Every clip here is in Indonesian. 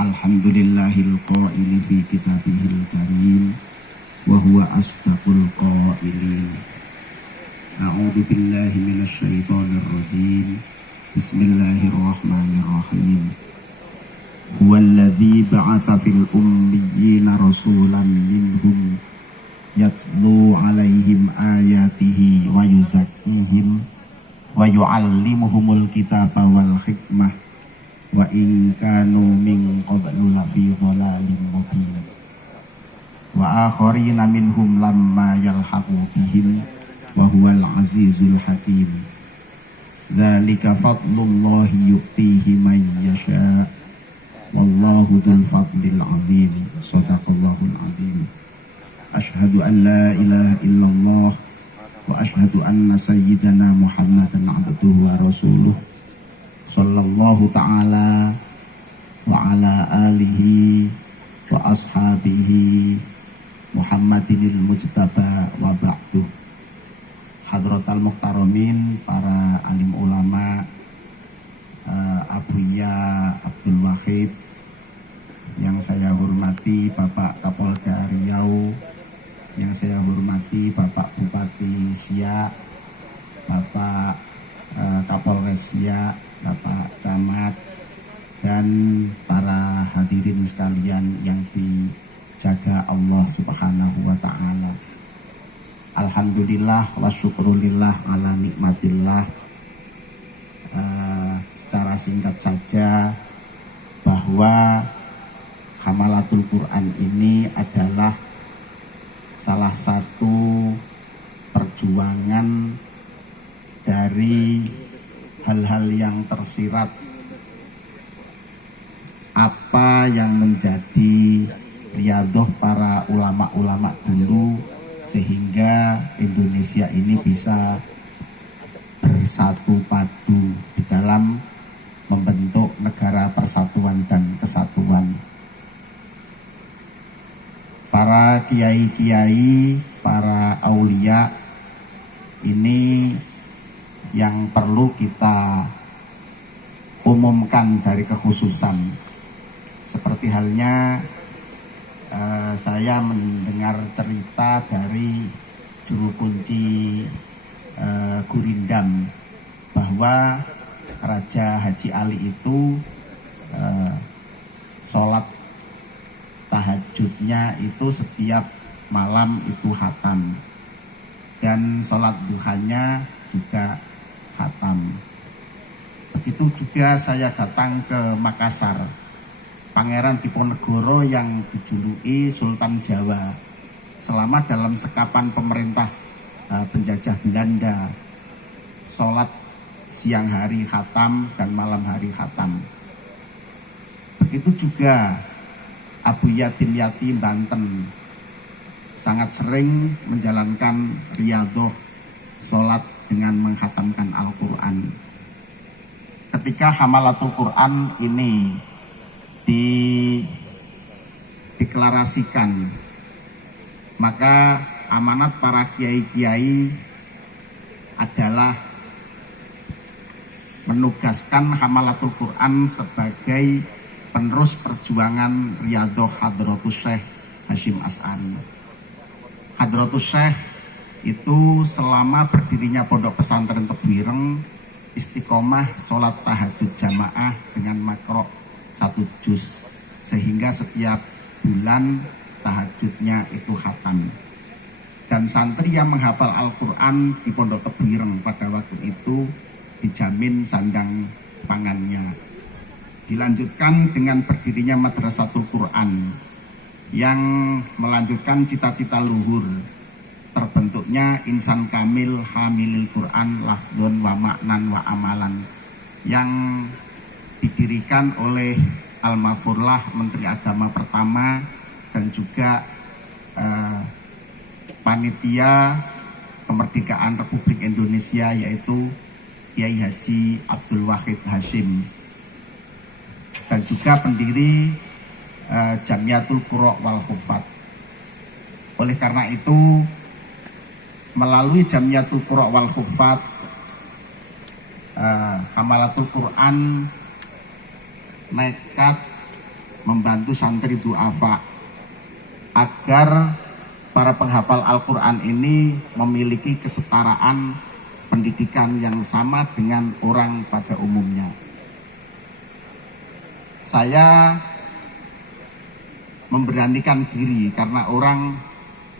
Alhamdulillahil qaili fi kitabihil karim wa huwa asdaqul qailin. A'udzu billahi minasy syaithanir rajim. Bismillahirrahmanirrahim. Huwallazi ba'atsa fil ummiyina rasulan minhum yatlu 'alaihim ayatihi wa yuzakkihim wa yu'allimuhumul kitaba wal hikmah wa in kanu min qablu lafi dhalalin mubin wa akharina minhum lamma yalhaqu bihim wa huwal azizul hakim. Dzalika fadlullahi yu'tihi man yasha wallahu dzul fadlil azim. Shadaqallahul azim. Asyhadu an la ilaha illallah wa asyhadu anna sayyidana Muhammadan abduhu wa rasuluh sallallahu ta'ala wa ala alihi wa ashabihi Muhammadinil mujtaba wa ba'du. Hadratal muhtaramin, para alim ulama, Abuya Abdul Wahid yang saya hormati, Bapak Kapolda Riau yang saya hormati, Bapak Bupati Siak, Bapak Kapolres Siak, Bapak Camat, dan para hadirin sekalian yang dijaga Allah Subhanahu wa ta'ala. Alhamdulillah wa syukrulillah ala nikmatillah. Secara singkat saja bahwa Hamalatul Quran ini adalah salah satu perjuangan dari hal-hal yang tersirat apa yang menjadi riyadhah para ulama-ulama dulu sehingga Indonesia ini bisa bersatu padu di dalam membentuk negara persatuan dan kesatuan. Para kiai-kiai, para aulia ini yang perlu kita umumkan dari kekhususan. Seperti halnya saya mendengar cerita dari juru kunci Gurindam bahwa Raja Haji Ali itu sholat tahajudnya itu setiap malam itu khatam, dan sholat duhanya juga khatam. Begitu juga saya datang ke Makassar, Pangeran Diponegoro yang dijuluki Sultan Jawa selama dalam sekapan pemerintah penjajah Belanda, sholat siang hari khatam dan malam hari khatam. Begitu juga Abu Yatim Yatim Banten sangat sering menjalankan riyadhah sholat dengan menghatamkan Al-Quran. Ketika Hamalatul Quran ini dideklarasikan, maka amanat para kiai-kiai adalah menugaskan Hamalatul Quran sebagai penerus perjuangan riyadhah Hadratus Syekh Hasyim As'ari. Hadratus Syekh itu selama berdirinya Pondok Pesantren Tebuireng istiqomah sholat tahajud jamaah dengan makro 1 juz, sehingga setiap bulan tahajudnya itu khatam. Dan santri yang menghafal Al-Quran di Pondok Tebuireng pada waktu itu dijamin sandang pangannya. Dilanjutkan dengan berdirinya Madrasatul Quran yang melanjutkan cita-cita luhur, terbentuknya insan kamil hamilil Quran lafdhon wa maknan wa amalan yang didirikan oleh Al-Mafurlah, Menteri Agama pertama, dan juga panitia kemerdekaan Republik Indonesia, yaitu Kiai Haji Abdul Wahid Hasyim, dan juga pendiri Jamiatul Qurra wal Hufat. Oleh karena itu, melalui Jamiatul Qurra wal Hufat, Hamalatul Quran nekat membantu santri duafa agar para penghafal Al-Quran ini memiliki kesetaraan pendidikan yang sama dengan orang pada umumnya. Saya memberanikan diri karena orang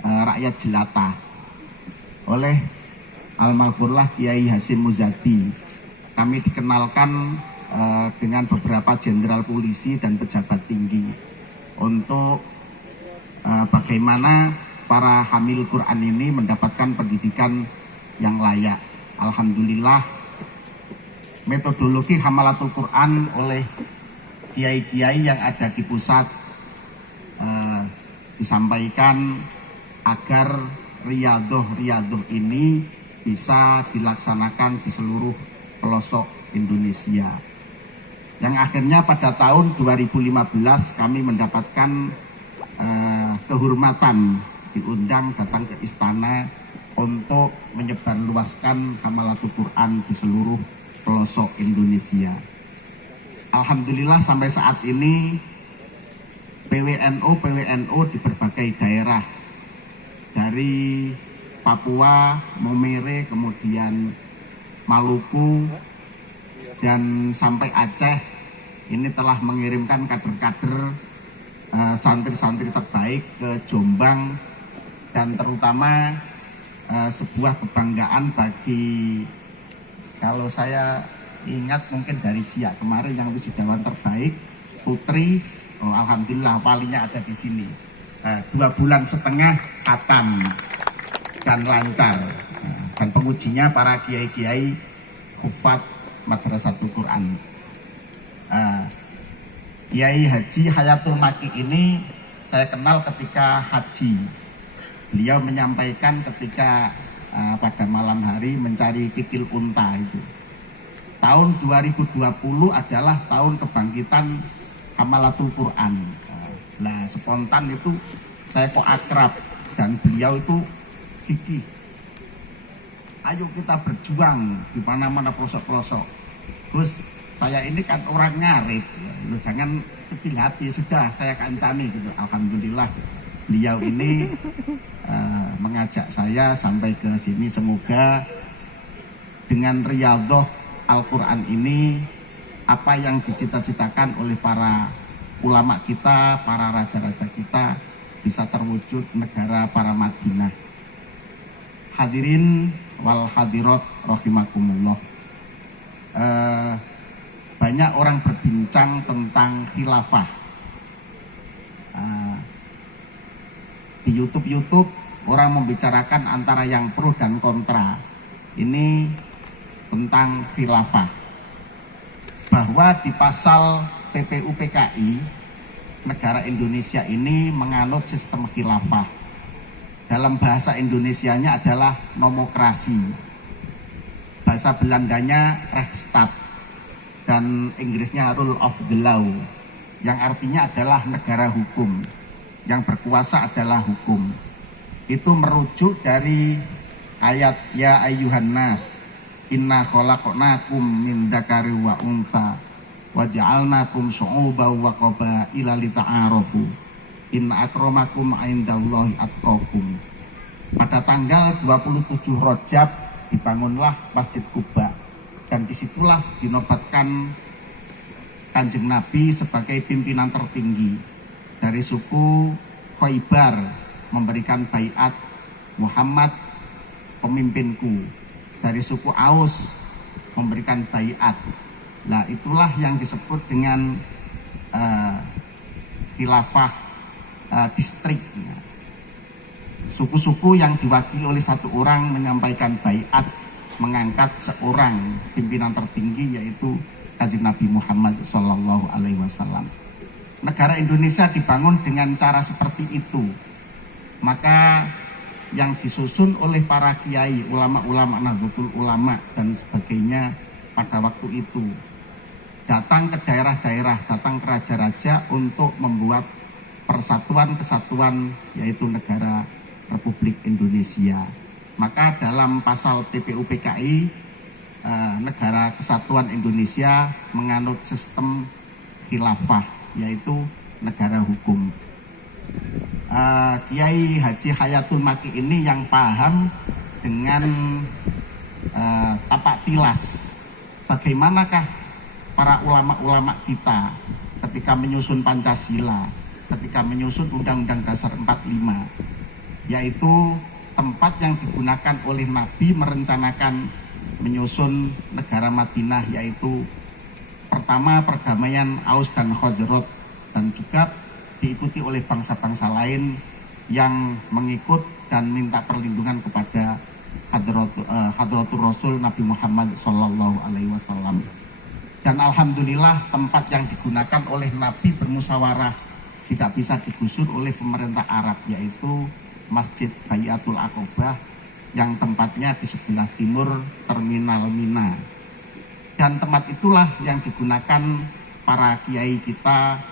rakyat jelata oleh almarhumlah Kiai Hasyim Muzadi. Kami dikenalkan dengan beberapa jenderal polisi dan pejabat tinggi untuk bagaimana para hamil Quran ini mendapatkan pendidikan yang layak. Alhamdulillah, metodologi hamalatul Quran oleh kiai-kiai yang ada di pusat disampaikan agar riyadoh ini bisa dilaksanakan di seluruh pelosok Indonesia. Yang akhirnya pada tahun 2015 kami mendapatkan kehormatan diundang datang ke istana untuk menyebarluaskan hamalatul Quran di seluruh pelosok Indonesia. Alhamdulillah sampai saat ini PWNU di berbagai daerah dari Papua, Momere, kemudian Maluku dan sampai Aceh ini telah mengirimkan kader-kader santri-santri terbaik ke Jombang, dan terutama sebuah kebanggaan bagi, kalau saya ingat mungkin dari Siak kemarin yang wisudawan terbaik Putri, alhamdulillah walinya ada di sini. 2 bulan setengah khatam dan lancar, dan pengujinya para kiai-kiai hufat Madrasatul Quran. Kiai Haji Hayatul Maki ini saya kenal ketika haji. Beliau menyampaikan ketika pada malam hari mencari kikil unta itu. Tahun 2020 adalah tahun kebangkitan hamalatul Quran. Nah, spontan itu saya kok akrab dan beliau itu gigih. Ayo kita berjuang di mana-mana pelosok-pelosok. Terus saya ini kan orang ngarit, lu jangan kecil hati, sudah saya kancani gitu. Alhamdulillah beliau ini mengajak saya sampai ke sini. Semoga dengan riyadhah Al-Quran ini apa yang dicita-citakan oleh para ulama kita, para raja-raja kita bisa terwujud negara para Madinah. Hadirin wal hadirat rahimakumullah. Banyak orang berbincang tentang khilafah. Di YouTube orang membicarakan antara yang pro dan kontra. Ini tentang khilafah. Bahwa di pasal PPU PKI negara Indonesia ini menganut sistem khilafah. Dalam bahasa Indonesianya adalah nomokrasi. Bahasa Belandanya Rechtsstaat dan Inggrisnya rule of the law, yang artinya adalah negara hukum, yang berkuasa adalah hukum. Itu merujuk dari ayat ya ayyuhan nas inna khalaqnakum min dzakari wa untha wa ja'alnakum syu'uban wa qabaila lita'arafu inna akramakum 'indallahi atqakum. Pada tanggal 27 Rajab dibangunlah Masjid Kuba, dan disitulah dinobatkan Kanjeng Nabi sebagai pimpinan tertinggi. Dari suku Khaybar memberikan baiat, Muhammad pemimpinku. Dari suku Aus memberikan baiat. Nah, itulah yang disebut dengan khilafah distrik. Suku-suku yang diwakili oleh satu orang menyampaikan baiat, mengangkat seorang pimpinan tertinggi, yaitu Kanjeng Nabi Muhammad SAW. Negara Indonesia dibangun dengan cara seperti itu. Maka yang disusun oleh para kiai, ulama-ulama, Nahdlatul Ulama dan sebagainya pada waktu itu datang ke daerah-daerah, datang ke raja-raja untuk membuat persatuan kesatuan, yaitu negara Republik Indonesia. Maka dalam pasal PPU PKI negara kesatuan Indonesia menganut sistem khilafah, yaitu negara hukum. Kiai Haji Hayatul Maki ini yang paham dengan tapak tilas. Bagaimanakah para ulama-ulama kita ketika menyusun Pancasila, ketika menyusun Undang-Undang Dasar 45, yaitu tempat yang digunakan oleh Nabi merencanakan menyusun negara Madinah, yaitu pertama perdamaian Aus dan Khazraj, dan juga diikuti oleh bangsa-bangsa lain yang mengikut dan minta perlindungan kepada Hadratul Rasul Nabi Muhammad Sallallahu Alaihi Wasallam. Dan alhamdulillah tempat yang digunakan oleh Nabi bermusyawarah tidak bisa digusur oleh pemerintah Arab, yaitu Masjid Bayatul Aqobah yang tempatnya di sebelah timur Terminal Mina. Dan tempat itulah yang digunakan para kiai kita,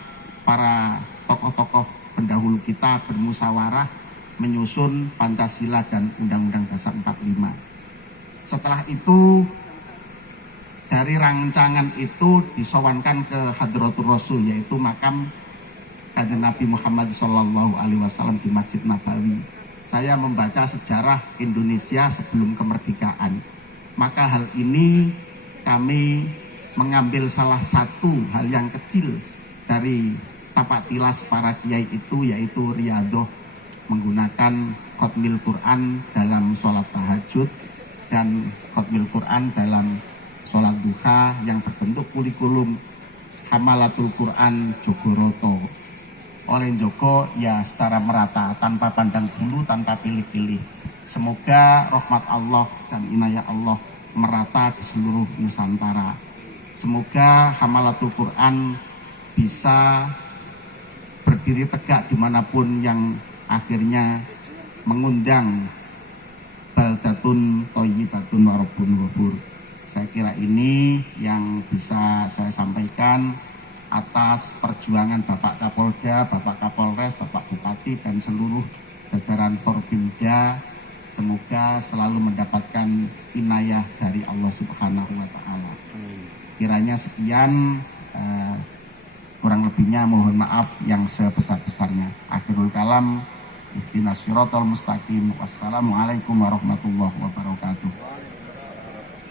para tokoh-tokoh pendahulu kita bermusyawarah menyusun Pancasila dan Undang-Undang Dasar 45. Setelah itu dari rancangan itu disowankan ke Hadratul Rasul, yaitu makam Kanjeng Nabi Muhammad Sallallahu Alaihi Wasallam di Masjid Nabawi. Saya membaca sejarah Indonesia sebelum kemerdekaan, maka hal ini kami mengambil salah satu hal yang kecil dari tapak tilas para kiai itu, yaitu riadoh menggunakan khotmil Quran dalam sholat tahajud dan khotmil Quran dalam sholat duha yang berbentuk kurikulum Hamalatul Quran Jogoroto oleh Joko ya secara merata, tanpa pandang bulu, tanpa pilih-pilih. Semoga rahmat Allah dan inayah Allah merata di seluruh Nusantara. Semoga Hamalatul Quran bisa berdiri tegak dimanapun yang akhirnya mengundang baldatun thayyibatun wa rabbun ghafur. Saya kira ini yang bisa saya sampaikan atas perjuangan Bapak Kapolda, Bapak Kapolres, Bapak Bupati, dan seluruh jajaran Forbimda. Semoga selalu mendapatkan inayah dari Allah Subhanahu wa Ta'ala. Kiranya sekian, kurang lebihnya mohon maaf yang sebesar-besarnya. Akhirul kalam, ihdinas siratal mustaqim. Wassalamualaikum warahmatullahi wabarakatuh.